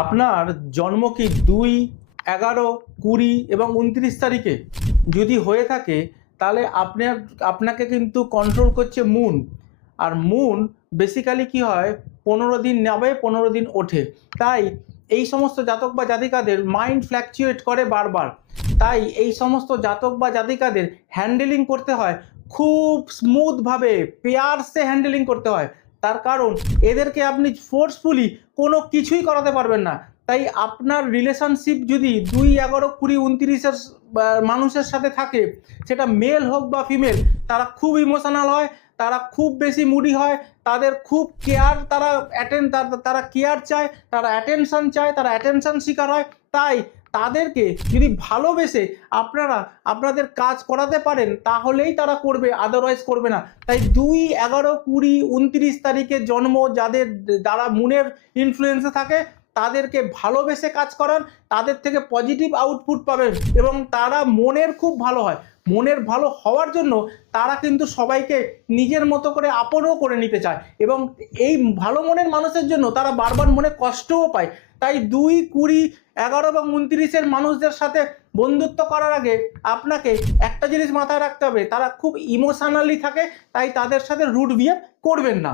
আপনার জন্ম কি 2, 11, 20 এবং 29 তারিখে যদি হয়ে থাকে, তাহলে আপনাকে কিন্তু কন্ট্রোল করছে মুন। আর মুন বেসিক্যালি কি হয়, 15 দিন নামে 15 দিন ওঠে। তাই এই সমস্ত জাতক বা জাতিকাদের মাইন্ড ফ্ল্যাকচুয়েট করে বারবার। তাই এই সমস্ত জাতক বা জাতিকাদের হ্যান্ডেলিং করতে হয় খুব স্মুথভাবে, পেয়ারসে হ্যান্ডেলিং করতে হয়। তার কারণ এদেরকে আপনি ফোর্সফুলি কোনো কিছুই করাতে পারবেন না। তাই আপনার রিলেশনশিপ যদি 2, 11, 20, 29-এর মানুষের সাথে থাকে, সেটা মেল হোক বা ফিমেল, তারা খুব ইমোশনাল হয়, তারা খুব বেশি মুডি হয়, তাদের খুব কেয়ার, তারা কেয়ার চায়, তারা অ্যাটেনশন চায়, তারা অ্যাটেনশন শিকার হয়। তাই তাদেরকে যদি ভালোবেসে আপনারা আপনাদের কাজ করাতে পারেন, তাহলেই তারা করবে, আদারওয়াইজ করবে না। তাই 2, 11, 20, 29 তারিখে জন্ম যাদের দ্বারা মুনের ইনফ্লুয়েন্সে থাকে, তাদেরকে ভালোবেসে কাজ করান, তাদের থেকে পজিটিভ আউটপুট পাবেন এবং তারা মনের খুব ভালো হয়। মনের ভালো হওয়ার জন্য তারা কিন্তু সবাইকে নিজের মতো করে আপনও করে নিতে চায় এবং এই ভালো মনের মানুষের জন্য তারা বারবার মনে কষ্টও পায়। তাই 2, 20, 11 এবং 29-এর মানুষদের সাথে বন্ধুত্ব করার আগে আপনাকে একটা জিনিস মাথায় রাখতে হবে, তারা খুব ইমোশনালি থাকে। তাই তাদের সাথে রুড বিহেভ করবেন না।